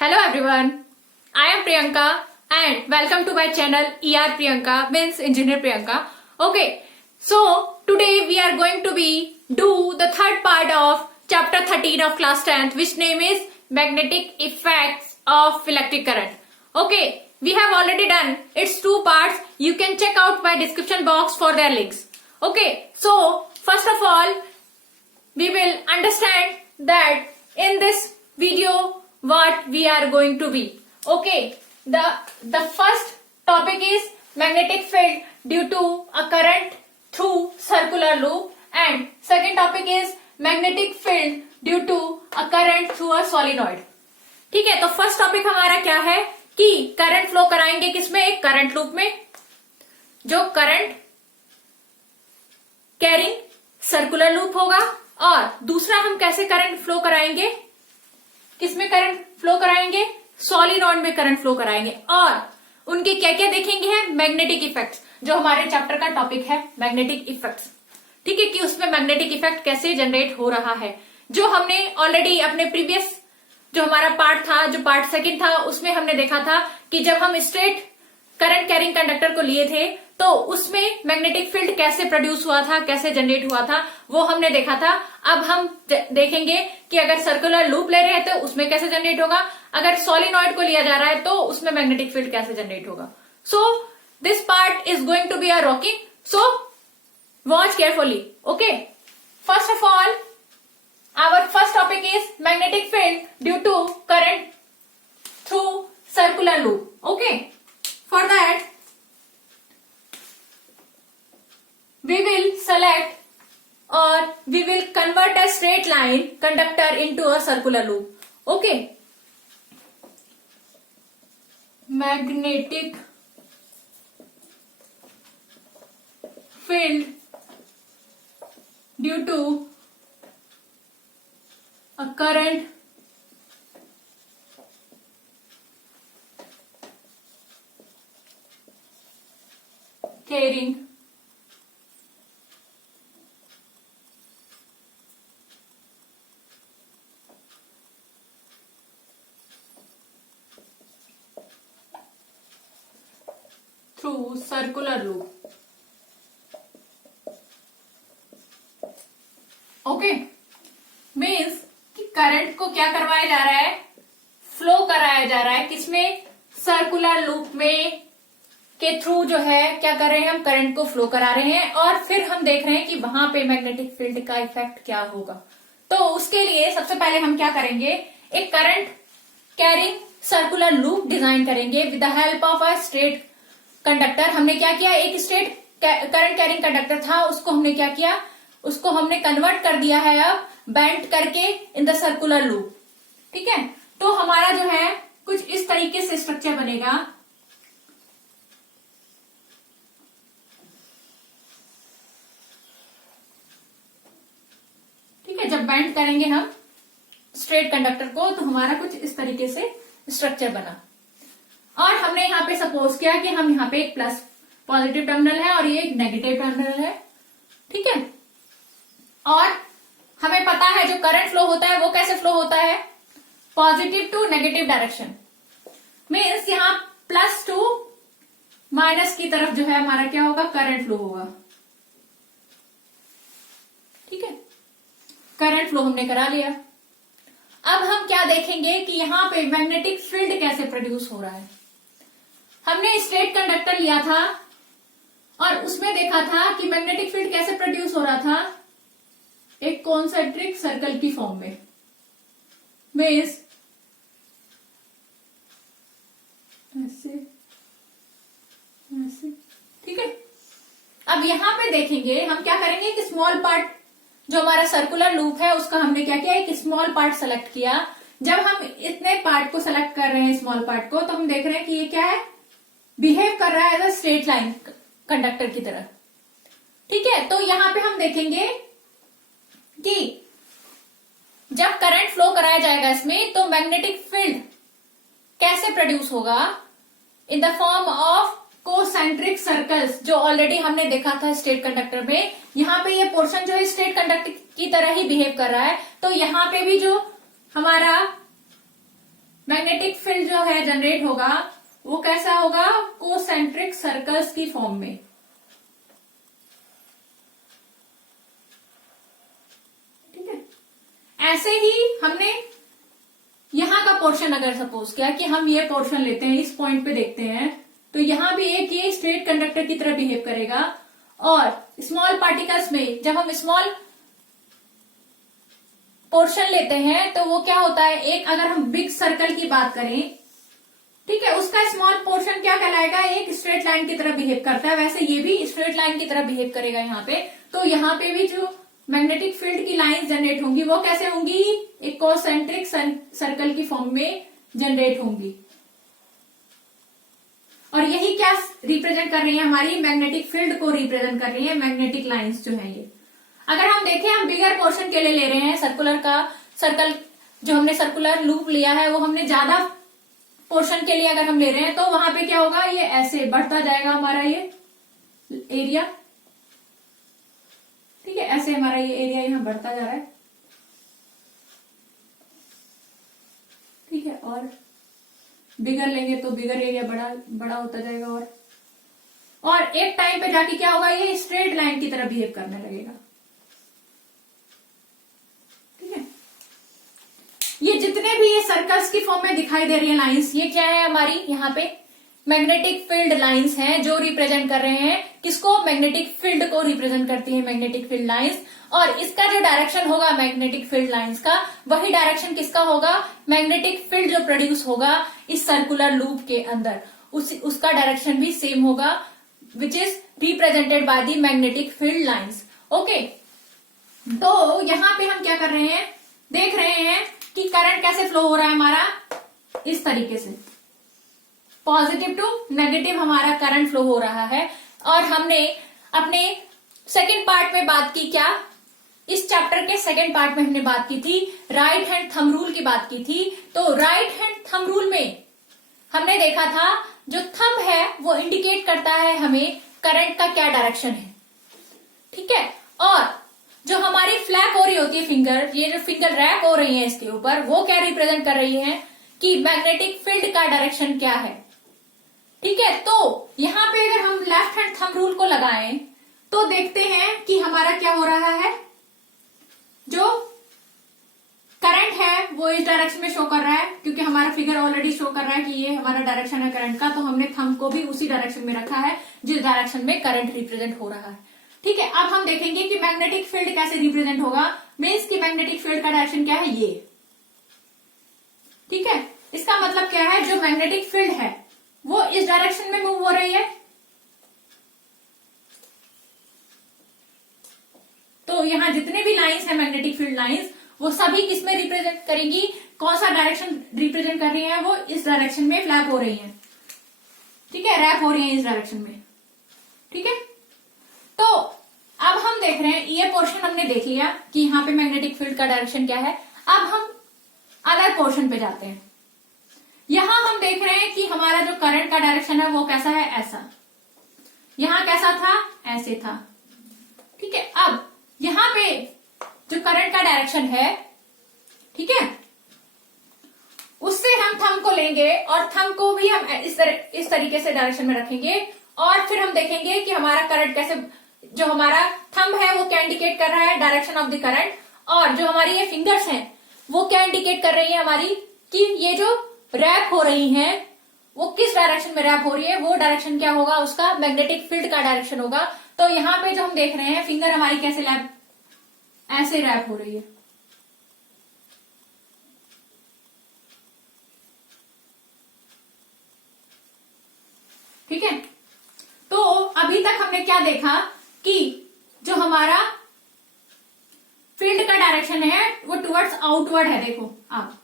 Hello everyone, I am Priyanka and welcome to my channel ER Priyanka means Engineer Priyanka. Okay, so today we are going to do the third part of chapter 13 of class 10th, which name is magnetic effects of electric current. Okay, we have already done its two parts. You can check out my description box for their links. Okay, so first of all we will understand that in this video what we are going to be. Okay, the first topic is magnetic field due to a current through circular loop, and second topic is magnetic field due to a current through a solenoid. ठीक है, तो first topic हमारा क्या है कि current flow कराएंगे किसमें, एक करंट लूप में जो करंट कैरिंग सर्कुलर लूप होगा, और दूसरा हम कैसे करंट फ्लो कराएंगे, किसमें करंट फ्लो कराएंगे, सॉलिनॉइड में करंट फ्लो कराएंगे, और उनके क्या क्या देखेंगे हैं मैग्नेटिक इफेक्ट्स, जो हमारे चैप्टर का टॉपिक है मैग्नेटिक इफेक्ट्स. ठीक है, कि उसमें मैग्नेटिक इफेक्ट कैसे जनरेट हो रहा है, जो हमने ऑलरेडी अपने प्रीवियस जो हमारा पार्ट था, जो पार्ट सेकंड था, उसमें हमने देखा था कि जब हम स्ट्रेट करंट कैरिंग कंडक्टर को लिए थे तो उसमें मैग्नेटिक फील्ड कैसे प्रोड्यूस हुआ था, कैसे जनरेट हुआ था, वो हमने देखा था. अब हम देखेंगे कि अगर सर्कुलर लूप ले रहे हैं तो उसमें कैसे जनरेट होगा, अगर सॉलिनॉइड को लिया जा रहा है तो उसमें मैग्नेटिक फील्ड कैसे जनरेट होगा. So this part is going to be a rocking, so watch carefully. Okay, first of all our first topic is magnetic field due to current through circular loop. Okay, for that we will select or we will convert a straight line conductor into a circular loop. Okay, magnetic field due to a current carrying through circular loop. Okay, means current को क्या करवाया जा रहा है, flow कराया जा रहा है किसमें, सर्कुलर लूप में के थ्रू जो है क्या कर रहे हैं हम, करंट को फ्लो करा रहे हैं, और फिर हम देख रहे हैं कि वहां पे मैग्नेटिक फील्ड का इफेक्ट क्या होगा. तो उसके लिए सबसे पहले हम क्या करेंगे, एक current carrying circular loop design करेंगे with the help of a straight conductor. हमने क्या किया, एक स्ट्रेट करंट कैरिंग कंडक्टर था, उसको हमने क्या किया, उसको हमने कन्वर्ट कर दिया है अब बेंट करके इन द सर्कुलर लूप. ठीक है, तो हमारा जो है कुछ इस तरीके से स्ट्रक्चर बनेगा. ठीक है, जब बेंट करेंगे हम स्ट्रेट कंडक्टर को तो हमारा कुछ इस तरीके से स्ट्रक्चर बना, और हमने यहाँ पे सपोज किया कि हम यहाँ पे एक प्लस पॉजिटिव टर्मिनल है और ये एक नेगेटिव टर्मिनल है. ठीक है, और हमें पता है जो करंट फ्लो होता है वो कैसे फ्लो होता है, positive to negative direction. Means यहाँ प्लस टू माइनस की तरफ जो है हमारा क्या होगा, करंट फ्लो होगा. ठीक है, करंट फ्लो हमने करा लिया. अब हम क्या देखेंगे कि यहाँ पे मैग्नेटिक फील्ड कैसे प्रोड्यूस हो रहा है. हमने स्ट्रेट कंडक्टर लिया था और उसमें देखा था कि मैग्नेटिक फील्ड कैसे प्रोड्यूस हो रहा था, एक कॉन्सेंट्रिक सर्कल की फॉर्म में. मीन्स ऐसे ऐसे. ठीक है, अब यहां पे देखेंगे हम क्या करेंगे कि स्मॉल पार्ट जो हमारा सर्कुलर लूप है उसका हमने क्या किया, एक स्मॉल पार्ट सेलेक्ट किया. जब हम इतने पार्ट को सेलेक्ट कर रहे हैं स्मॉल पार्ट को, तो हम देख रहे हैं कि ये क्या है, बिहेव कर रहा है as a straight line conductor की तरह. ठीक है, तो यहां पे हम देखेंगे कि जब करंट फ्लो कराया जाएगा इसमें तो मैग्नेटिक फील्ड कैसे प्रोड्यूस होगा, in the form of concentric circles, जो ऑलरेडी हमने देखा था स्ट्रेट कंडक्टर में. यहाँ पे ये पोर्शन जो है स्ट्रेट कंडक्टर की तरह ही बिहेव कर रहा है, तो यहाँ पे भी जो हमारा मैग्नेटिक फील्ड जो है जनरेट होगा वो कैसा होगा, कोसेंट्रिक सर्कल्स की फॉर्म में। ठीक है, ऐसे ही हमने यहां का पोर्शन अगर सपोज किया कि हम ये पोर्शन लेते हैं, इस पॉइंट पे देखते हैं, तो यहां भी एक ये स्ट्रेट कंडक्टर की तरह बिहेव करेगा। और स्मॉल पार्टिकल्स में जब हम स्मॉल पोर्शन लेते हैं तो वो क्या होता है, एक अगर हम बिग सर्कल की बात करें, ठीक है, उसका स्मॉल पोर्शन क्या कहलाएगा, एक स्ट्रेट लाइन की तरह बिहेव करता है। वैसे ये भी स्ट्रेट लाइन की तरह बिहेव करेगा यहाँ पे। तो यहाँ पे भी जो मैग्नेटिक फील्ड की लाइन जनरेट होंगी वो कैसे होंगी, एक कोसेंट्रिक सर्कल की फॉर्म में जनरेट होंगी। और यही क्या रिप्रेजेंट कर रही है, हमारी मैग्नेटिक फील्ड को रिप्रेजेंट कर रही है मैग्नेटिक लाइंस जो है ये। अगर हम देखें, हम बिगर पोर्शन के लिए ले रहे हैं सर्कुलर का, सर्कल जो हमने सर्कुलर लूप लिया है वो हमने ज्यादा पोर्शन के लिए अगर हम ले रहे हैं, तो वहां पे क्या होगा, ये ऐसे बढ़ता जाएगा हमारा ये एरिया। ठीक है, ऐसे हमारा ये एरिया यहाँ बढ़ता जा रहा है। ठीक है, और बिगर लेंगे तो बिगर एरिया बड़ा होता जाएगा। और एक टाइम पे जाके क्या होगा, ये स्ट्रेट लाइन की तरह बिहेव करने लगेगा। ठीक है, ये जितने भी ये सर्कल्स की फॉर्म में दिखाई दे रही है लाइंस, ये क्या है, हमारी यहाँ पे मैग्नेटिक फील्ड लाइंस हैं जो रिप्रेजेंट कर रहे हैं किसको, मैग्नेटिक फील्ड को रिप्रेजेंट करती है मैग्नेटिक फील्ड लाइंस। और इसका जो डायरेक्शन होगा मैग्नेटिक फील्ड लाइंस का, वही डायरेक्शन किसका होगा, मैग्नेटिक फील्ड जो प्रोड्यूस होगा इस सर्कुलर लूप के अंदर, उसका डायरेक्शन भी सेम होगा, which is represented by the magnetic field lines. Okay, तो यहां पे हम क्या कर रहे हैं, देख रहे हैं कि करंट कैसे फ्लो हो रहा है हमारा, इस तरीके से पॉजिटिव टू नेगेटिव हमारा करंट फ्लो हो रहा है। और हमने अपने सेकंड पार्ट में बात की, क्या, इस चैप्टर के सेकंड पार्ट में हमने बात की थी, राइट हैंड थंब रूल की बात की थी। तो राइट हैंड थंब रूल में हमने देखा था जो थंब है वो इंडिकेट करता है हमें करंट का क्या डायरेक्शन है। ठीक है, और जो हमारी फ्लैप हो रही होती है फिंगर, ये जो फिंगर रैप हो रही है इसके ऊपर, वो क्या रिप्रेजेंट कर रही है कि मैग्नेटिक फील्ड का डायरेक्शन क्या है। ठीक है, तो यहां पे अगर हम लेफ्ट हैंड थंब रूल को लगाएं तो देखते हैं कि हमारा क्या हो रहा है, जो करंट है वो इस डायरेक्शन में शो कर रहा है, क्योंकि हमारा फिगर ऑलरेडी शो कर रहा है कि ये हमारा डायरेक्शन है करंट का, तो हमने थंब को भी उसी डायरेक्शन में रखा है जिस डायरेक्शन में करंट रिप्रेजेंट हो रहा है। ठीक है, अब हम देखेंगे कि मैग्नेटिक फील्ड कैसे रिप्रेजेंट होगा, मीन्स कि मैग्नेटिक फील्ड का डायरेक्शन क्या है, ये। ठीक है, इसका मतलब क्या है, जो मैग्नेटिक फील्ड है वो इस डायरेक्शन में मूव हो रही है। तो यहां जितने भी लाइंस है मैग्नेटिक फील्ड लाइंस, वो सभी किसमें रिप्रेजेंट करेंगी, कौन सा डायरेक्शन रिप्रेजेंट कर रही है, वो इस डायरेक्शन में फ्लैप हो रही है। ठीक है, रैप हो रही है इस डायरेक्शन में। ठीक है, तो अब हम देख रहे हैं, ये पोर्शन हमने देख लिया कि यहाँ पे मैग्नेटिक फील्ड का डायरेक्शन क्या है। अब हम अदर पोर्शन पे जाते हैं। यहां हम देख रहे हैं कि हमारा जो करंट का डायरेक्शन है वो कैसा है, ऐसा। यहां कैसा था, ऐसे था। ठीक है, अब यहां पे जो करंट का डायरेक्शन है, ठीक है, उससे हम थंब को लेंगे और थंब को भी हम इस तरीके से डायरेक्शन में रखेंगे। और फिर हम देखेंगे कि हमारा करंट कैसे, जो हमारा थंब है वो क्या इंडिकेट कर रहा है, डायरेक्शन ऑफ द करंट। और जो हमारी ये फिंगर्स हैं वो क्या इंडिकेट कर रही है हमारी, कि ये जो रैप हो रही हैं वो किस डायरेक्शन में रैप हो रही है, वो डायरेक्शन क्या होगा, उसका मैग्नेटिक फील्ड का डायरेक्शन होगा। तो यहां पे जो हम देख रहे हैं फिंगर हमारी कैसे ऐसे रैप हो रही है। ठीक है, तो अभी तक हमने क्या देखा कि जो हमारा फील्ड का डायरेक्शन है वो टुवर्ड्स आउटवर्ड है। देखो आप,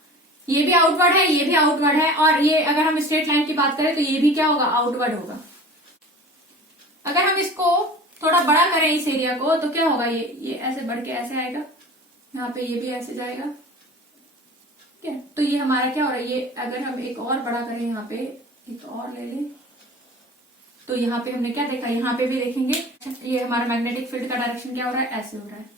ये भी आउटवर्ड है, ये भी आउटवर्ड है, और ये अगर हम स्ट्रेट लाइन की बात करें तो ये भी क्या होगा, आउटवर्ड होगा। अगर हम इसको थोड़ा बड़ा करें इस एरिया को तो क्या होगा, ये ऐसे बढ़ के ऐसे आएगा, यहाँ पे ये भी ऐसे जाएगा। ठीक है, तो ये हमारा क्या हो रहा है, ये अगर हम एक और बड़ा करें, यहाँ पे एक और ले लें, तो यहाँ पे हमने क्या देखा, यहाँ पे भी देखेंगे ये हमारा मैग्नेटिक फील्ड का डायरेक्शन क्या हो रहा है, ऐसे हो रहा है।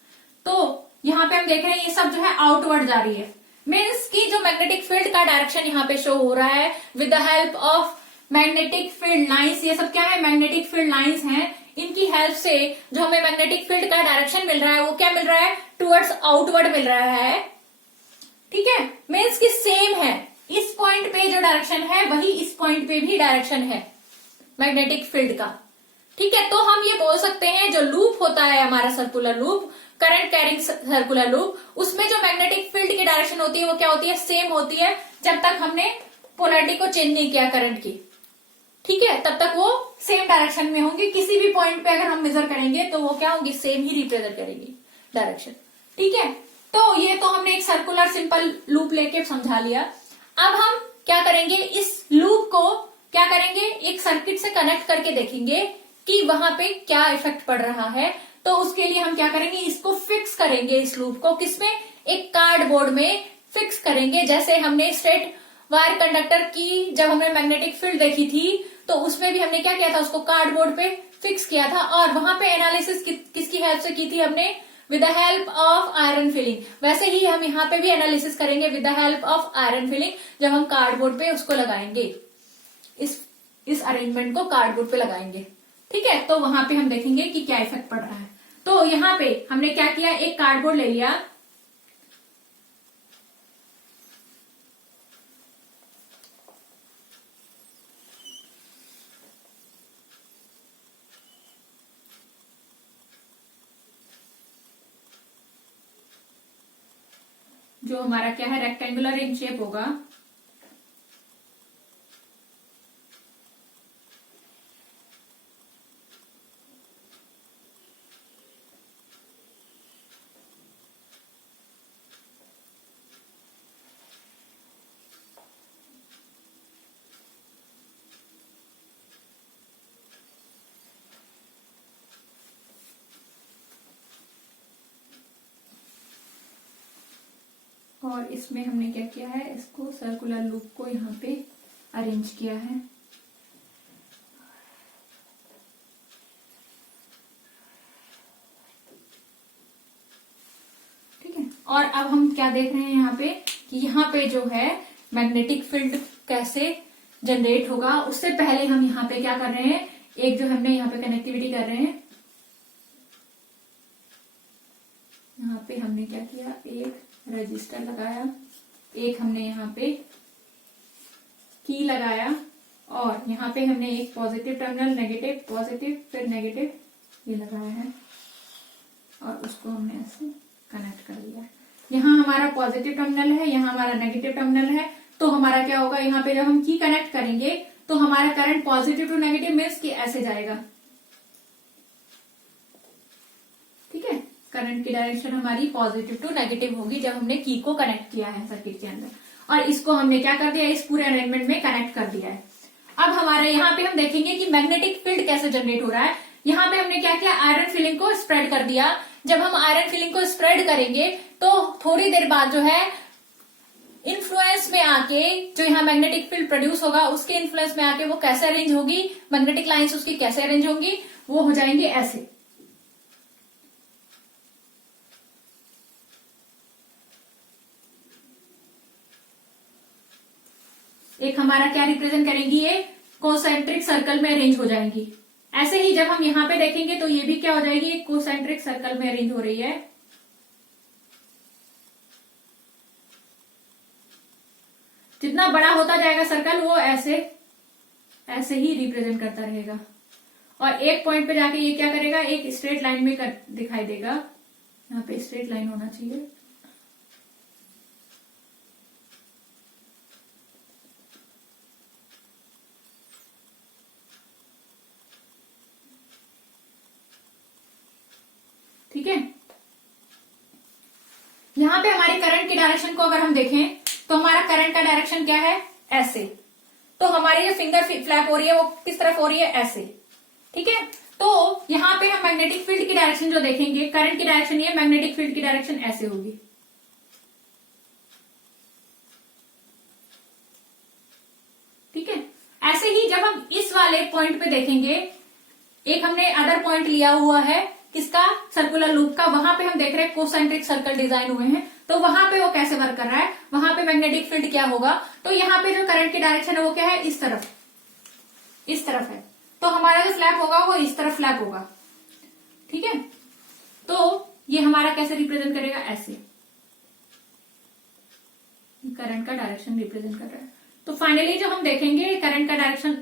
तो यहाँ पे हम देख रहे हैं ये सब जो है आउटवर्ड जा रही है, मीन्स कि जो मैग्नेटिक फील्ड का डायरेक्शन यहाँ पे शो हो रहा है with the help of magnetic field lines, ये सब क्या है, मैग्नेटिक फील्ड लाइंस हैं। इनकी हेल्प से जो हमें मैग्नेटिक फील्ड का डायरेक्शन मिल रहा है वो क्या मिल रहा है, टुवर्ड्स आउटवर्ड मिल रहा है। ठीक है, मीन्स कि सेम है, इस पॉइंट पे जो डायरेक्शन है वही इस पॉइंट पे भी डायरेक्शन है मैग्नेटिक फील्ड का। ठीक है, तो हम ये बोल सकते हैं जो लूप होता है हमारा circular loop, current carrying circular loop, उसमें जो मैग्नेटिक फील्ड की डायरेक्शन होती है वो क्या होती है, सेम होती है, जब तक हमने पोलैरिटी को चेंज नहीं किया करंट की। ठीक है, तब तक वो सेम डायरेक्शन में होंगे। किसी भी पॉइंट पे अगर हम मेजर करेंगे तो वो क्या होंगी, सेम ही रिप्रेजेंट करेंगी डायरेक्शन। ठीक है, तो ये तो हमने एक सर्कुलर सिंपल लूप लेके समझा लिया। अब हम क्या करेंगे, इस लूप को क्या करेंगे, एक सर्किट से कनेक्ट करके देखेंगे कि वहां पे क्या इफेक्ट पड़ रहा है। तो उसके लिए हम क्या करेंगे, इसको फिक्स करेंगे, इस लूप को किसमें, एक कार्डबोर्ड में फिक्स करेंगे। जैसे हमने स्ट्रेट वायर कंडक्टर की जब हमने मैग्नेटिक फील्ड देखी थी तो उसमें भी हमने क्या किया था, उसको कार्डबोर्ड पे फिक्स किया था, और वहां पे एनालिसिस किसकी हेल्प से की थी हमने, with the help of iron filling. वैसे ही हम यहाँ पे भी एनालिसिस करेंगे with the help of iron filling, जब हम कार्डबोर्ड पे उसको लगाएंगे, इस अरेंजमेंट को कार्डबोर्ड पे लगाएंगे। ठीक है, तो वहां पे हम देखेंगे कि क्या इफेक्ट पड़ रहा है। तो यहाँ पे हमने क्या किया, एक कार्डबोर्ड ले लिया, जो हमारा क्या है, रेक्टेंगुलर इन शेप होगा। और इसमें हमने क्या किया है, इसको सर्कुलर लूप को यहाँ पे अरेंज किया है। ठीक है, और अब हम क्या देख रहे हैं यहाँ पे कि यहाँ पे जो है मैग्नेटिक फील्ड कैसे जनरेट होगा। उससे पहले हम यहाँ पे क्या कर रहे हैं, एक जो हमने यहाँ पे कनेक्टिविटी कर रहे हैं, यहाँ पे हमने क्या किया, एक रजिस्टर लगाया, एक हमने यहाँ पे की लगाया, और यहाँ पे हमने एक पॉजिटिव टर्मिनल, नेगेटिव, पॉजिटिव, फिर नेगेटिव ये लगाया है, और उसको हमने ऐसे कनेक्ट कर दिया। यहाँ हमारा पॉजिटिव टर्मिनल है, यहाँ हमारा नेगेटिव टर्मिनल है, तो हमारा क्या होगा, यहाँ पे जब हम की कनेक्ट करेंगे तो हमारा current positive to negative means कि ऐसे जाएगा। ठीक है, करंट की डायरेक्शन हमारी पॉजिटिव टू नेगेटिव होगी जब हमने की को कनेक्ट किया है सर्किट के अंदर, और इसको हमने क्या कर दिया, इस पूरे अरेंजमेंट में कनेक्ट कर दिया है। अब हमारे यहाँ पे हम देखेंगे कि मैग्नेटिक फील्ड कैसे जनरेट हो रहा है। यहाँ पे हमने क्या किया, आयरन फिलिंग को स्प्रेड कर दिया। जब हम आयरन फिलिंग को स्प्रेड करेंगे तो थोड़ी देर बाद जो है इन्फ्लुएंस में आके जो यहाँ मैग्नेटिक फील्ड प्रोड्यूस होगा उसके इन्फ्लुएंस में आके वो कैसे अरेंज होगी, मैग्नेटिक लाइंस उसकी कैसे अरेंज होंगी, वो हो जाएंगे ऐसे। एक हमारा क्या रिप्रेजेंट करेंगी, ये कोसेंट्रिक सर्कल में अरेंज हो जाएंगी। ऐसे ही जब हम यहाँ पे देखेंगे तो ये भी क्या हो जाएगी, एक कोसेंट्रिक सर्कल में अरेंज हो रही है। जितना बड़ा होता जाएगा सर्कल वो ऐसे ऐसे ही रिप्रेजेंट करता रहेगा, और एक पॉइंट पे जाके ये क्या करेगा, एक स्ट्रेट लाइन में दिखाई देगा। यहाँ पे स्ट्रेट लाइन होना चाहिए। ठीक है, यहाँ पे हमारी करंट की डायरेक्शन को अगर हम देखें तो हमारा करंट का डायरेक्शन क्या है, ऐसे। तो हमारी जो फिंगर फ्लैप हो रही है वो किस तरफ हो रही है, ऐसे। ठीक है, तो यहाँ पे हम मैग्नेटिक फील्ड की डायरेक्शन जो देखेंगे, करंट की डायरेक्शन ये, मैग्नेटिक फील्ड की डायरेक्शन ऐसे होगी। ठीक है, ऐसे ही जब हम इस वाले पॉइंट पे देखेंगे, एक हमने अदर पॉइंट लिया हुआ है किसका, सर्कुलर लूप का, वहां पे हम देख रहे हैं कोसेंट्रिक सर्कल डिजाइन हुए हैं। तो वहां पे वो कैसे वर्क कर रहा है, वहां पे मैग्नेटिक फील्ड क्या होगा, तो यहाँ पे जो करंट की डायरेक्शन है वो क्या है, इस तरफ है, तो हमारा जो फ्लैप होगा वो इस तरफ फ्लैप होगा। ठीक है, तो ये हमारा कैसे रिप्रेजेंट करेगा, ऐसे करंट का डायरेक्शन रिप्रेजेंट कर रहा है। तो फाइनली जो हम देखेंगे करंट का डायरेक्शन,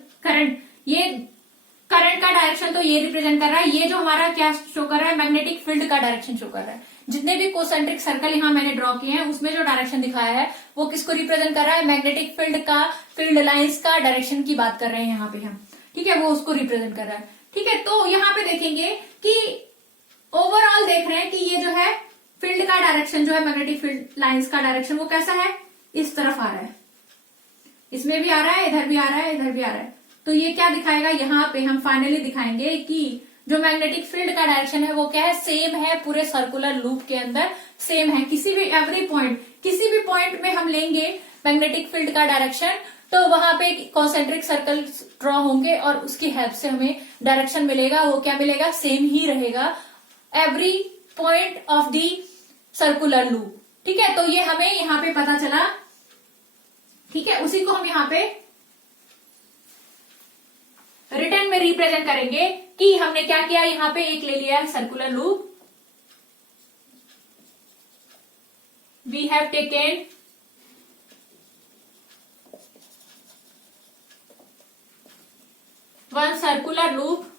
करंट का डायरेक्शन तो ये रिप्रेजेंट कर रहा है, ये जो हमारा क्या शो कर रहा है, मैग्नेटिक फील्ड का डायरेक्शन शो कर रहा है। जितने भी कोसेंट्रिक सर्कल यहाँ मैंने ड्रॉ किए हैं उसमें जो डायरेक्शन दिखाया है वो किसको रिप्रेजेंट कर रहा है, मैग्नेटिक फील्ड का, फील्ड लाइंस का डायरेक्शन की बात कर रहे हैं यहाँ पे हम। ठीक है, वो उसको रिप्रेजेंट कर रहा है। ठीक है, तो यहाँ पे देखेंगे कि ओवरऑल देख रहे हैं कि ये जो है फील्ड का डायरेक्शन जो है, मैग्नेटिक फील्ड लाइंस का डायरेक्शन वो कैसा है, इस तरफ आ रहा है, इसमें भी आ रहा है, इधर भी आ रहा है, इधर भी आ रहा है। तो ये क्या दिखाएगा, यहाँ पे हम फाइनली दिखाएंगे कि जो मैग्नेटिक फील्ड का डायरेक्शन है वो क्या है, सेम है, पूरे सर्कुलर लूप के अंदर सेम है। किसी भी एवरी पॉइंट, किसी भी पॉइंट में हम लेंगे मैग्नेटिक फील्ड का डायरेक्शन, तो वहां पे कॉन्सेंट्रिक सर्कल ड्रॉ होंगे और उसकी हेल्प से हमें डायरेक्शन मिलेगा, वो क्या मिलेगा, सेम ही रहेगा every point of the circular loop. ठीक है, तो ये हमें यहाँ पे पता चला। ठीक है, उसी को हम यहाँ पे रिटर्न में रिप्रेजेंट करेंगे कि हमने क्या किया, यहाँ पे एक ले लिया circular loop, we have taken one circular loop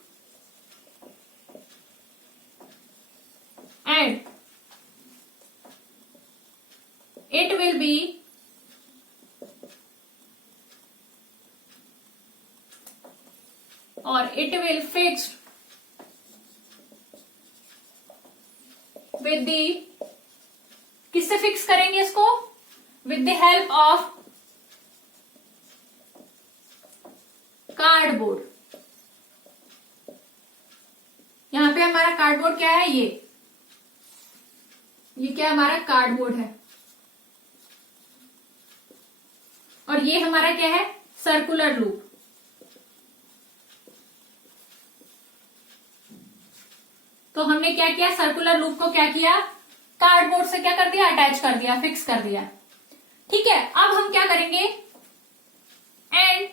and it will be or it will fixed with the, किससे फिक्स करेंगे इसको, with the help of cardboard. यहां पे हमारा कार्डबोर्ड क्या है, ये क्या हमारा कार्डबोर्ड है, और ये हमारा क्या है, सर्कुलर लूप। तो हमने क्या किया, सर्कुलर लूप को क्या किया, कार्डबोर्ड से क्या कर दिया, अटैच कर दिया, फिक्स कर दिया। ठीक है, अब हम क्या करेंगे, and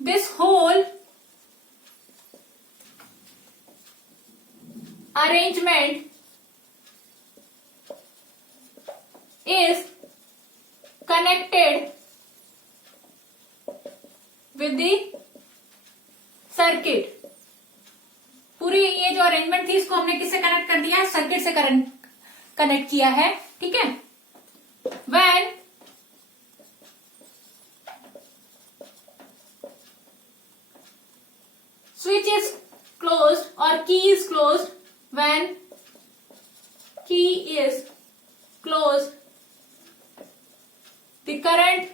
this whole arrangement is connected with the circuit। पूरी ये जो अरेंजमेंट थी इसको हमने किससे कनेक्ट कर दिया, सर्किट से कनेक्ट किया है। ठीक है, when switch is closed or key is closed, when key is closed, the current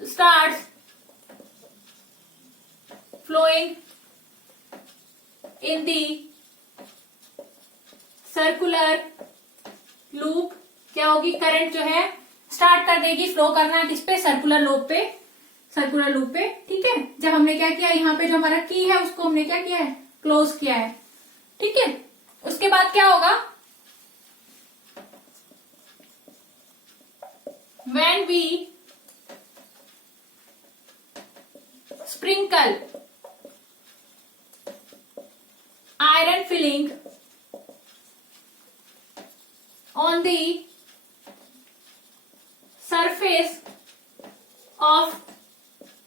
starts flowing in the circular loop। क्या होगी, करंट जो है स्टार्ट कर देगी फ्लो करना, किस पे, सर्कुलर लूप पे, सर्कुलर लूप पे। ठीक है, जब हमने क्या किया, यहाँ पे जो हमारा की है उसको हमने क्या किया है, क्लोज किया है। ठीक है, उसके बाद क्या होगा, when we sprinkle iron filling on the surface of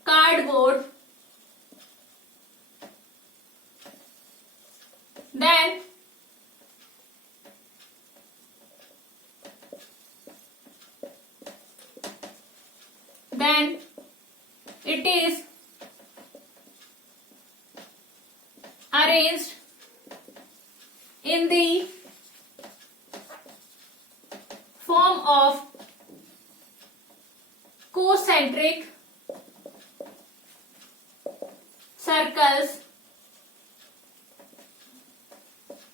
cardboard, then it is arranged in the form of concentric circles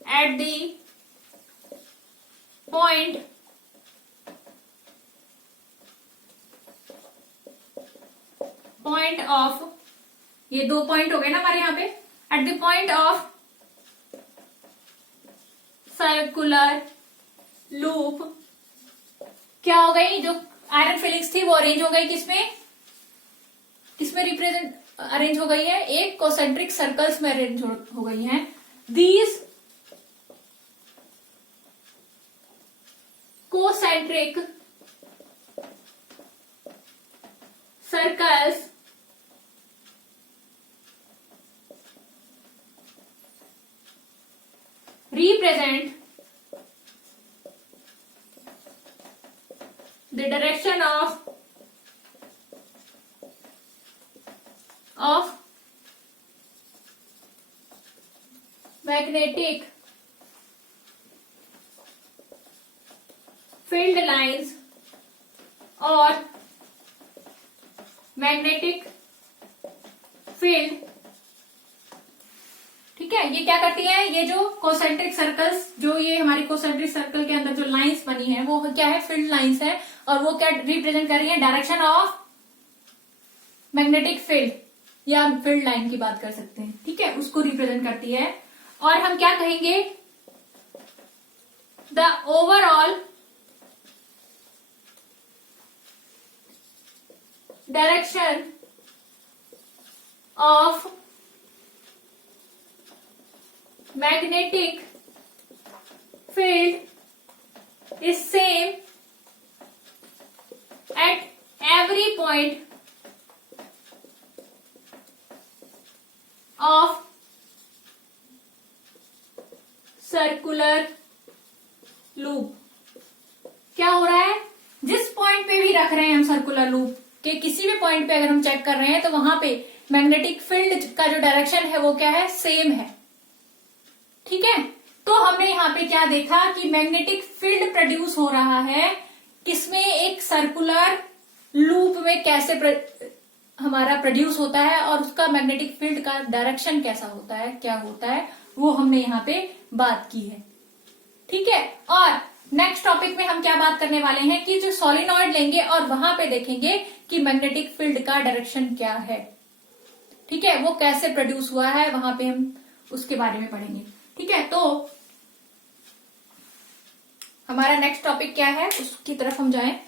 at the point of, ये 2 पॉइंट हो गए ना हमारे यहाँ पे, at the point of circular loop क्या हो गई, जो आयरन फिलिंग्स थी वो अरेंज हो गई किसमें, किसमें रिप्रेजेंट अरेंज हो गई है, एक कोसेंट्रिक सर्कल्स में अरेंज हो गई हैं। These concentric circles represent the direction of magnetic field lines or magnetic field। ठीक है, ये क्या करती है, ये जो कोसेंट्रिक सर्कल्स, जो ये हमारी कोसेंट्रिक सर्कल के अंदर जो लाइंस बनी है वो क्या है, फील्ड लाइंस है, और वो क्या रिप्रेजेंट कर रही है, डायरेक्शन ऑफ मैग्नेटिक फील्ड या फील्ड लाइन की बात कर सकते हैं। ठीक है, उसको रिप्रेजेंट करती है। और हम क्या कहेंगे, the overall direction of magnetic field is same at every point of circular loop। क्या हो रहा है, जिस पॉइंट पे भी रख रहे हैं हम सर्कुलर लूप के किसी भी पॉइंट पे अगर हम चेक कर रहे हैं तो वहां पे मैग्नेटिक फील्ड का जो डायरेक्शन है वो क्या है, सेम है। ठीक है, तो हमने यहाँ पे क्या देखा कि मैग्नेटिक फील्ड प्रोड्यूस हो रहा है किसमें, एक सर्कुलर लूप में कैसे हमारा प्रोड्यूस होता है, और उसका मैग्नेटिक फील्ड का डायरेक्शन कैसा होता है, क्या होता है, वो हमने यहाँ पे बात की है। ठीक है, और नेक्स्ट टॉपिक में हम क्या बात करने वाले हैं कि जो सोलिनॉइड लेंगे और वहां पे देखेंगे कि मैग्नेटिक फील्ड का डायरेक्शन क्या है। ठीक है, वो कैसे प्रोड्यूस हुआ है, वहां पे हम उसके बारे में पढ़ेंगे। ठीक है, तो हमारा नेक्स्ट टॉपिक क्या है, उसकी तरफ हम जाएं।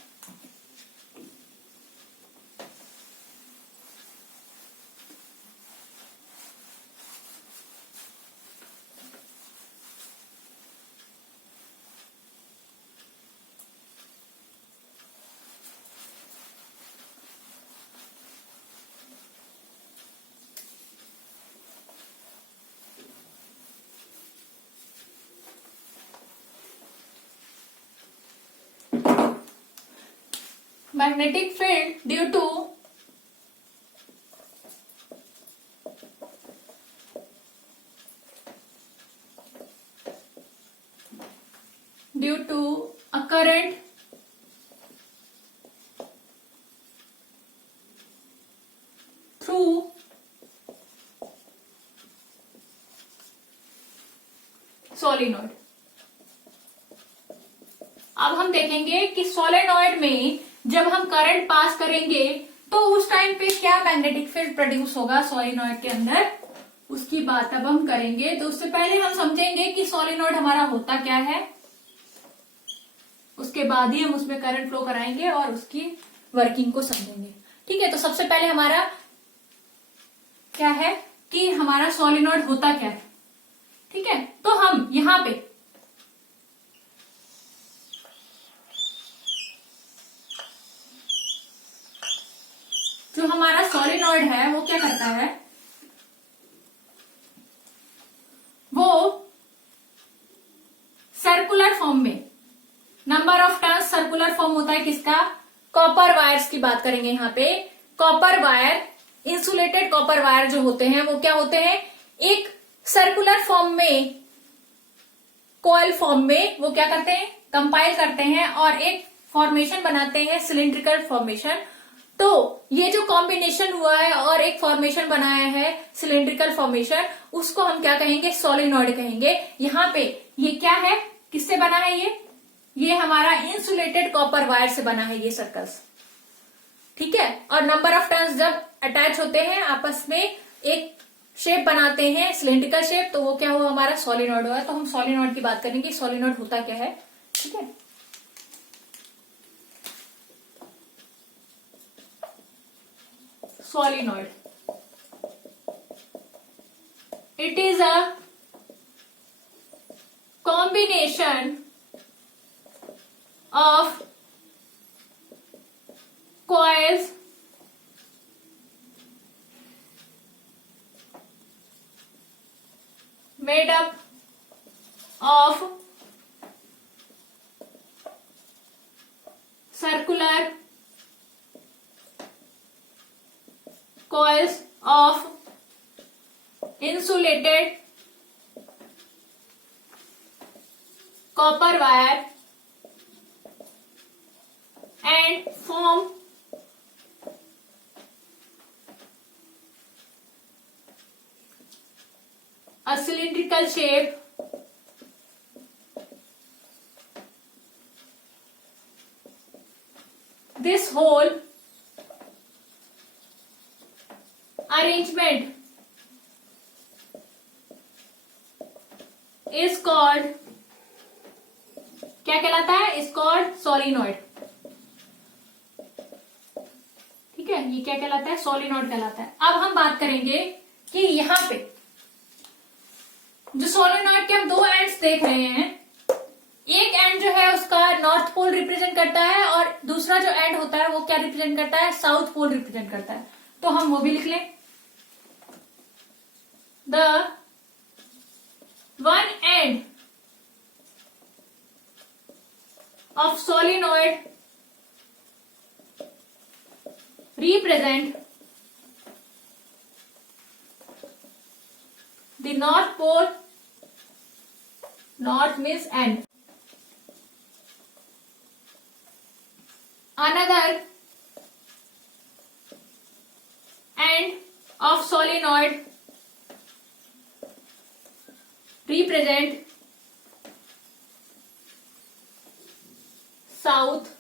Magnetic field due to a current through solenoid। अब हम देखेंगे कि सोलेनॉइड में जब हम करंट पास करेंगे तो उस टाइम पे क्या मैग्नेटिक फील्ड प्रोड्यूस होगा सोलेनॉइड के अंदर, उसकी बात अब हम करेंगे। तो उससे पहले हम समझेंगे कि सोलेनॉइड हमारा होता क्या है, उसके बाद ही हम उसमें करंट फ्लो कराएंगे और उसकी वर्किंग को समझेंगे। ठीक है, तो सबसे पहले हमारा क्या है कि हमारा सोलेनॉइड होता क्या है। ठीक है, तो हम यहां पे जो हमारा सोलेनॉइड है वो क्या करता है, वो सर्कुलर फॉर्म में, number of turns circular form होता है किसका, कॉपर वायर्स की बात करेंगे यहाँ पे। Copper wire, insulated copper wire जो होते हैं वो क्या होते हैं, एक सर्कुलर फॉर्म में, कॉइल फॉर्म में वो क्या करते हैं, कंपाइल करते हैं और एक फॉर्मेशन बनाते हैं, सिलिंड्रिकल फॉर्मेशन। तो ये जो कॉम्बिनेशन हुआ है और एक फॉर्मेशन बनाया है सिलिंड्रिकल फॉर्मेशन, उसको हम क्या कहेंगे, सोलेनॉइड कहेंगे। यहाँ पे ये क्या है, किससे बना है, ये हमारा इंसुलेटेड कॉपर वायर से बना है ये सर्कल्स। ठीक है, और नंबर ऑफ टर्न्स जब अटैच होते हैं आपस में एक शेप बनाते हैं, सिलेंड्रिकल शेप, तो वो क्या हुआ हमारा सोलिनॉइड हुआ। तो हम सोलिनॉइड की बात करेंगे, सोलिनॉइड होता क्या है। ठीक है, solenoid, it is a combination of coils made up of circular coils of insulated copper wire and form a cylindrical shape this whole arrangement is called, क्या कहलाता है, is called solenoid। ठीक है, ये क्या कहलाता है, सोलिनॉइड कहलाता है। अब हम बात करेंगे कि यहां पे जो सोलिनॉइड के हम दो एंड्स देख रहे हैं, एक एंड जो है उसका नॉर्थ पोल रिप्रेजेंट करता है और दूसरा जो एंड होता है वो क्या रिप्रेजेंट करता है, साउथ पोल रिप्रेजेंट करता है। तो हम वो भी लिख लें, the one end of solenoid represent the north pole, north means end, another end of solenoid represent south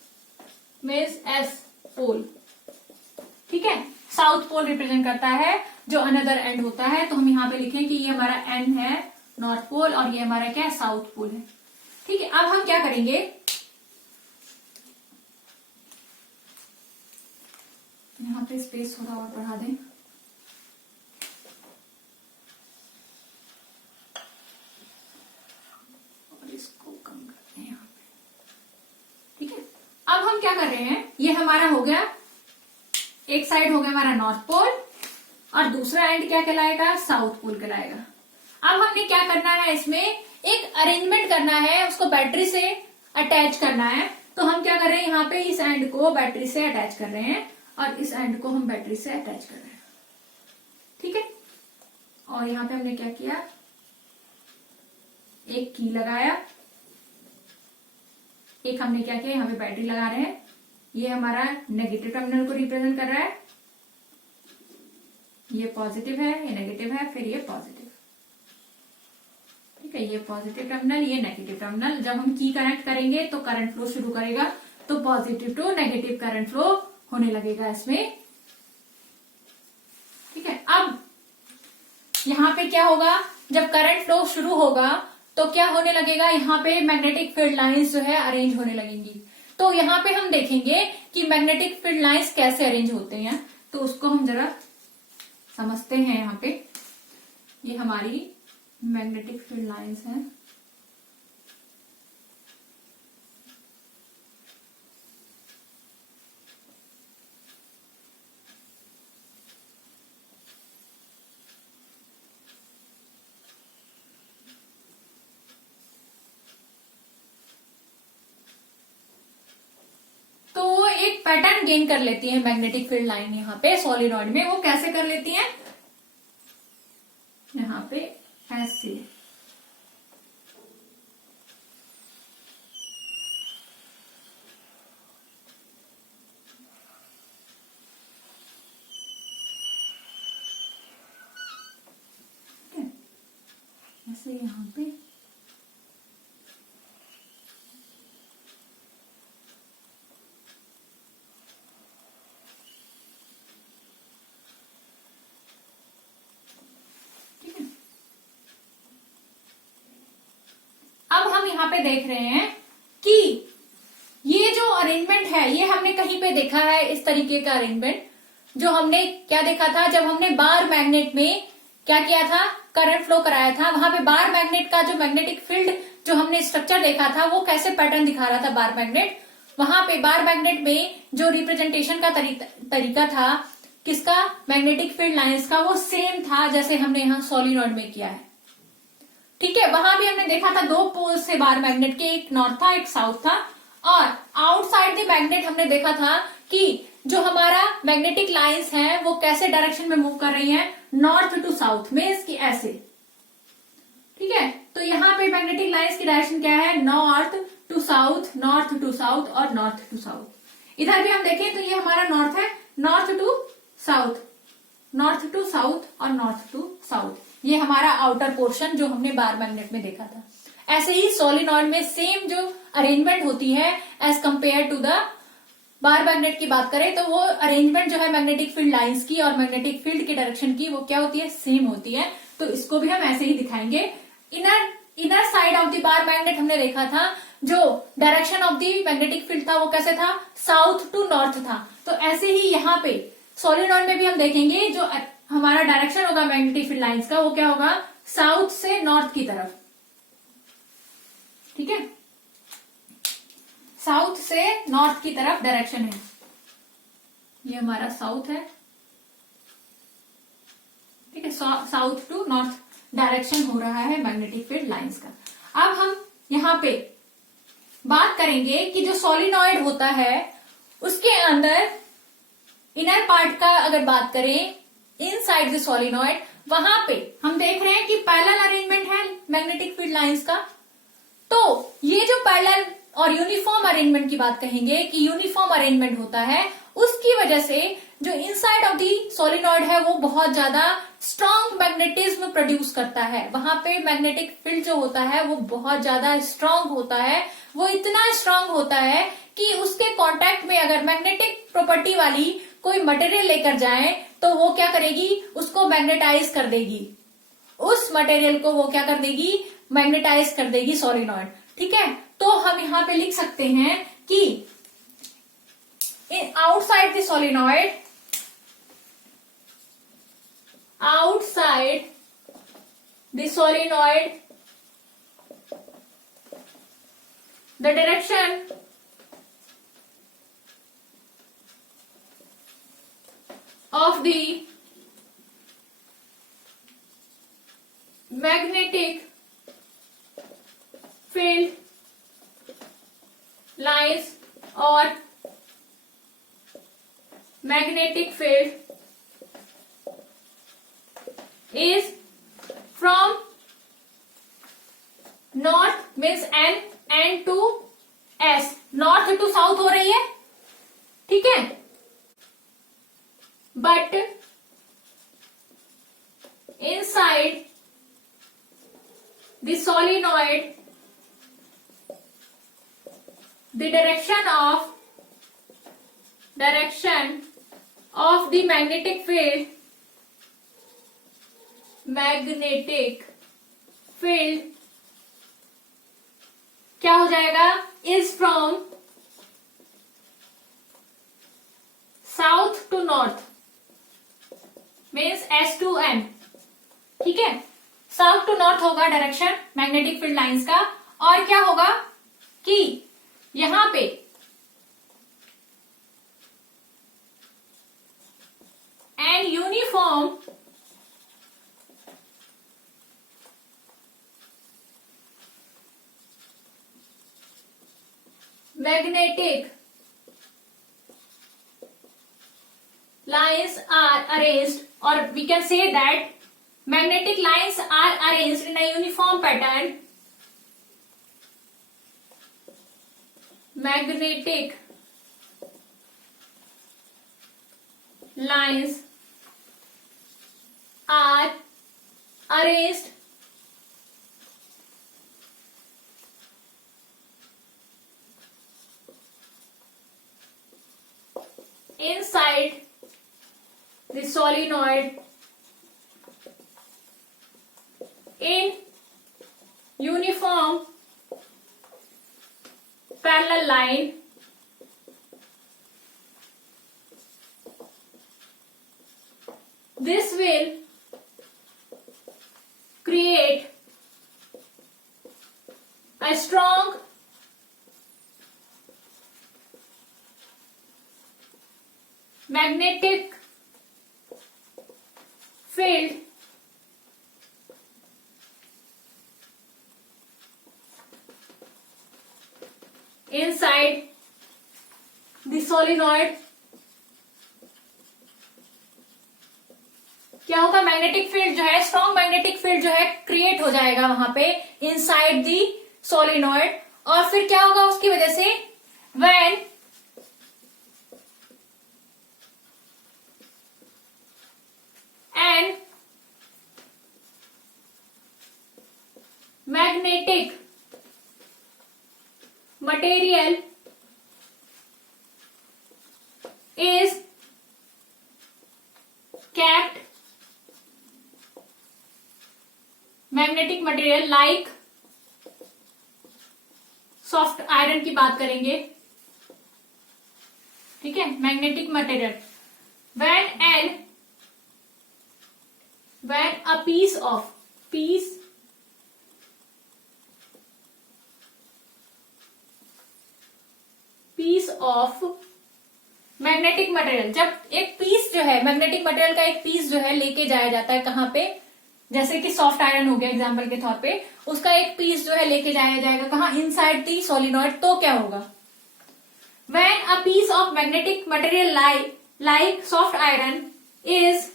means S pole। ठीक है, साउथ पोल रिप्रेजेंट करता है जो अनदर एंड होता है। तो हम यहां पे लिखें कि ये हमारा एंड है नॉर्थ पोल और ये हमारा क्या है, साउथ पोल है। ठीक है, अब हम क्या करेंगे, यहां पे स्पेस थोड़ा और बढ़ा दें, और इसको कम करते हैं यहां पे। ठीक है, अब हम क्या कर रहे हैं, ये हमारा हो गया, एक साइड हो गया हमारा नॉर्थ पोल और दूसरा एंड क्या कहलाएगा, साउथ पोल कहलाएगा। अब हमने क्या करना है, इसमें एक अरेंजमेंट करना है, उसको बैटरी से अटैच करना है। तो हम क्या कर रहे हैं, यहाँ पे इस एंड को बैटरी से अटैच कर रहे हैं और इस एंड को हम बैटरी से अटैच कर रहे हैं। ठीक है, और यहाँ पे हमने क्या किया, एक की लगाया, एक हमने क्या किया, यहाँ पे बैटरी लगा रहे हैं। ये हमारा नेगेटिव टर्मिनल को रिप्रेजेंट कर रहा है, ये पॉजिटिव है, ये नेगेटिव है, फिर ये पॉजिटिव। ठीक है, ये पॉजिटिव टर्मिनल, ये नेगेटिव टर्मिनल। जब हम की कनेक्ट करेंगे तो करंट फ्लो शुरू करेगा, तो positive to negative current flow होने लगेगा इसमें। ठीक है, अब यहां पे क्या होगा, जब करंट फ्लो शुरू होगा तो क्या होने लगेगा, यहाँ पे मैग्नेटिक फील्ड लाइंस जो है अरेंज होने लगेंगी। तो यहाँ पे हम देखेंगे कि मैग्नेटिक फील्ड लाइंस कैसे अरेंज होते हैं, तो उसको हम जरा समझते हैं। यहाँ पे ये हमारी मैग्नेटिक फील्ड लाइंस हैं। एक पैटर्न गेन कर लेती है मैग्नेटिक फील्ड लाइन यहाँ पे सोलिनॉइड में। वो कैसे कर लेती है, यहाँ पे ऐसे, ऐसे यहाँ पे हम यहाँ पे देख रहे हैं कि ये जो अरेंजमेंट है ये हमने कहीं पे देखा है, इस तरीके का अरेंजमेंट जो हमने क्या देखा था जब हमने बार मैग्नेट में क्या किया था, करंट फ्लो कराया था। वहां पे बार मैग्नेट का जो मैग्नेटिक फील्ड जो हमने स्ट्रक्चर देखा था वो कैसे पैटर्न दिखा रहा था बार मैग्नेट। वहां पे बार मैग्नेट में जो रिप्रेजेंटेशन का तरीका था किसका, मैग्नेटिक फील्ड लाइंस का, वो सेम था जैसे हमने यहाँ सोलिनॉइड में किया है। ठीक है, वहां भी हमने देखा था दो पोल्स थे बार मैग्नेट के, एक नॉर्थ था एक साउथ था। और आउटसाइड द मैग्नेट हमने देखा था कि जो हमारा मैग्नेटिक लाइंस हैं वो कैसे डायरेक्शन में मूव कर रही हैं, नॉर्थ टू साउथ में, इसकी ऐसे। ठीक है, तो यहाँ पे मैग्नेटिक लाइंस की डायरेक्शन क्या है, north to south, north to south और नॉर्थ टू साउथ। इधर भी हम देखें तो ये हमारा नॉर्थ है, north to south, north to south और नॉर्थ टू साउथ, ये हमारा आउटर पोर्शन जो हमने बार मैग्नेट में देखा था। ऐसे ही सोलिनॉइड में सेम जो अरेंजमेंट होती है as compare to the bar magnet की बात करें तो वो अरेंजमेंट जो है मैग्नेटिक फील्ड लाइंस की और मैग्नेटिक फील्ड की डायरेक्शन की वो क्या होती है, सेम होती है। तो इसको भी हम ऐसे ही दिखाएंगे। Inner side of the bar magnet हमने देखा था, जो direction of the magnetic field था वो कैसे था, साउथ टू नॉर्थ था। तो ऐसे ही यहाँ पे सोलिनॉइड में भी हम देखेंगे जो हमारा डायरेक्शन होगा मैग्नेटिक फील्ड लाइंस का वो क्या होगा, साउथ से नॉर्थ की तरफ। ठीक है, साउथ से नॉर्थ की तरफ डायरेक्शन है, ये हमारा साउथ है। ठीक है, साउथ टू नॉर्थ डायरेक्शन हो रहा है मैग्नेटिक फील्ड लाइंस का। अब हम यहाँ पे बात करेंगे कि जो सोलिनॉइड होता है उसके अंदर इनर पार्ट का अगर बात करें, इनसाइड द सोलिनॉइड, वहां पे हम देख रहे हैं कि पैरेलल अरेंजमेंट है मैग्नेटिक फील्ड लाइंस का। तो ये जो पैरेलल और यूनिफॉर्म अरेंजमेंट की बात कहेंगे कि यूनिफॉर्म अरेंजमेंट होता है, उसकी वजह से जो इनसाइड ऑफ दी सोलिनॉइड है वो बहुत ज्यादा स्ट्रॉन्ग मैग्नेटिज्म प्रोड्यूस करता है। वहां पे मैग्नेटिक फील्ड जो होता है वो बहुत ज्यादा स्ट्रांग होता है। वो इतना स्ट्रांग होता है कि उसके कांटेक्ट में अगर मैग्नेटिक प्रॉपर्टी वाली कोई मटेरियल लेकर जाए तो वो क्या करेगी, उसको मैग्नेटाइज कर देगी, उस मटेरियल को वो क्या कर देगी, मैग्नेटाइज कर देगी सोलिनॉइड। ठीक है, तो हम यहां पे लिख सकते हैं कि outside the solenoid, outside the solenoid, the direction of the magnetic field lines or magnetic field is from north means N to S, north to south हो रही है। ठीक है, but inside the solenoid the direction of the magnetic field क्या हो जाएगा, is from south to north means S to N। ठीक है, साउथ टू नॉर्थ होगा डायरेक्शन मैग्नेटिक फील्ड लाइंस का। और क्या होगा कि यहां पे an uniform magnetic lines are arranged, or we can say that magnetic lines are arranged in a uniform pattern. Magnetic lines are arranged inside the solenoid in uniform parallel line this will create a strong magnetic field inside the solenoid. क्या होगा, magnetic field जो है, strong magnetic field जो है create हो जाएगा वहां पे इनसाइड दी सोलिनॉइड। और फिर क्या होगा उसकी वजह से, when an magnetic material is kept, magnetic material like soft iron की बात करेंगे, ठीक है, magnetic material, when a piece of magnetic material, जब एक पीस जो है मैग्नेटिक मटेरियल का एक पीस जो है लेके जाया जाता है कहां पे, जैसे कि सॉफ्ट आयरन हो गया एग्जांपल के तौर पे, उसका एक पीस जो है लेके जाया जाएगा कहां, इनसाइड दी सोलिनॉइड, तो क्या होगा, when a piece of magnetic material like soft iron is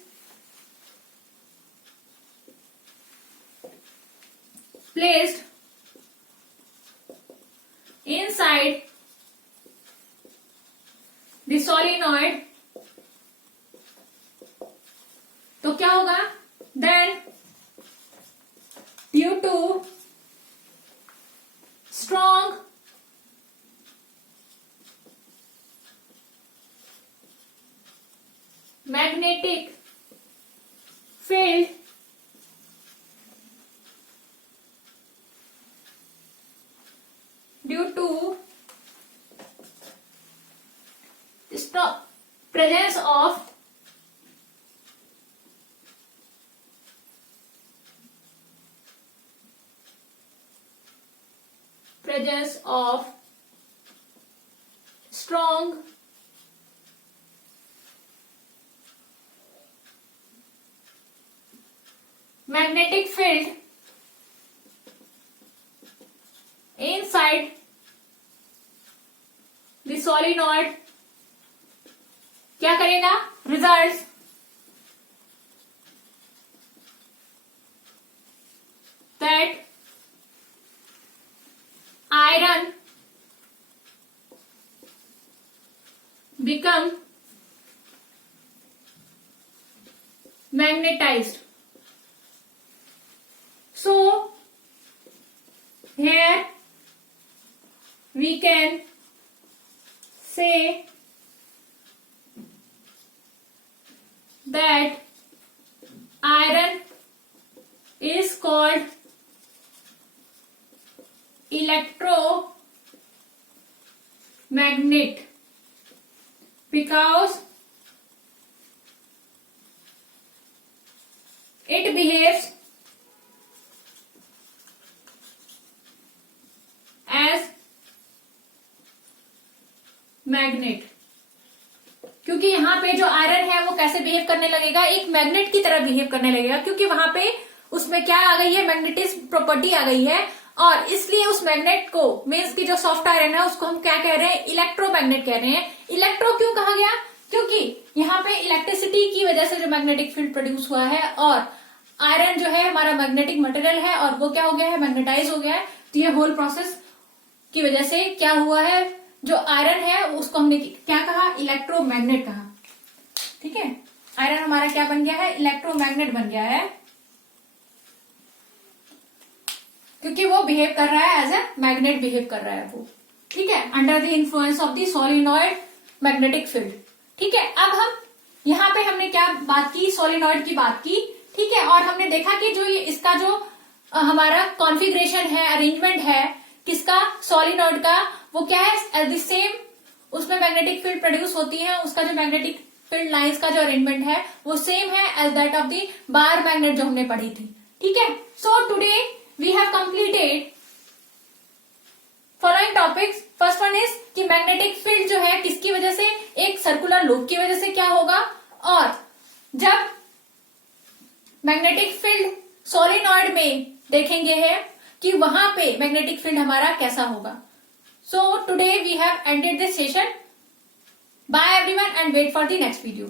placed inside the solenoid, तो क्या होगा, then due to strong magnetic field due to presence of strong magnetic field inside the solenoid, क्या करेगा, result that iron become magnetised. So here we can say that iron is called electromagnet because it behaves as magnet। क्योंकि यहाँ पे जो iron है वो कैसे behave करने लगेगा, एक मैग्नेट की तरह बिहेव करने लगेगा, क्योंकि वहां पे उसमें क्या आ गई है, मैग्नेटिज्म प्रॉपर्टी आ गई है, और इसलिए उस मैग्नेट को, मीन्स की जो सॉफ्ट आयरन है उसको हम क्या कह रहे हैं, इलेक्ट्रोमैग्नेट कह रहे हैं। इलेक्ट्रो क्यों कहा गया, क्योंकि यहाँ पे इलेक्ट्रिसिटी की वजह से जो मैग्नेटिक फील्ड प्रोड्यूस हुआ है, और आयरन जो है हमारा मैग्नेटिक मटेरियल है और वो क्या हो गया है, मैग्नेटाइज हो गया है। तो ये होल प्रोसेस की वजह से क्या हुआ है, जो आयरन है उसको हमने क्या कहा, इलेक्ट्रोमैग्नेट कहा, ठीक है। आयरन हमारा क्या बन गया है, इलेक्ट्रोमैग्नेट बन गया है, क्योंकि वो बिहेव कर रहा है एज ए मैग्नेट बिहेव कर रहा है वो, ठीक है, under the influence of the solenoid magnetic field, ठीक है। अब हम यहाँ पे हमने क्या बात की, सोलिनॉइड की बात की, ठीक है, और हमने देखा कि जो ये इसका जो हमारा कॉन्फ़िगरेशन है, अरेंजमेंट है, किसका, सोलिनॉइड का, वो क्या है, एज द सेम उसमें मैग्नेटिक फील्ड प्रोड्यूस होती है, उसका जो मैग्नेटिक फील्ड लाइंस का जो अरेंजमेंट है वो सेम है as that of the bar magnet जो हमने पढ़ी थी। ठीक है, so today we have completed following topics. First one is कि मैग्नेटिक फील्ड जो है किसकी वजह से, एक सर्कुलर लूप की वजह से क्या होगा, और जब मैग्नेटिक फील्ड सोलिनॉइड में देखेंगे है कि वहां पे मैग्नेटिक फील्ड हमारा कैसा होगा। So today we have ended this session. Bye everyone and wait for the next video.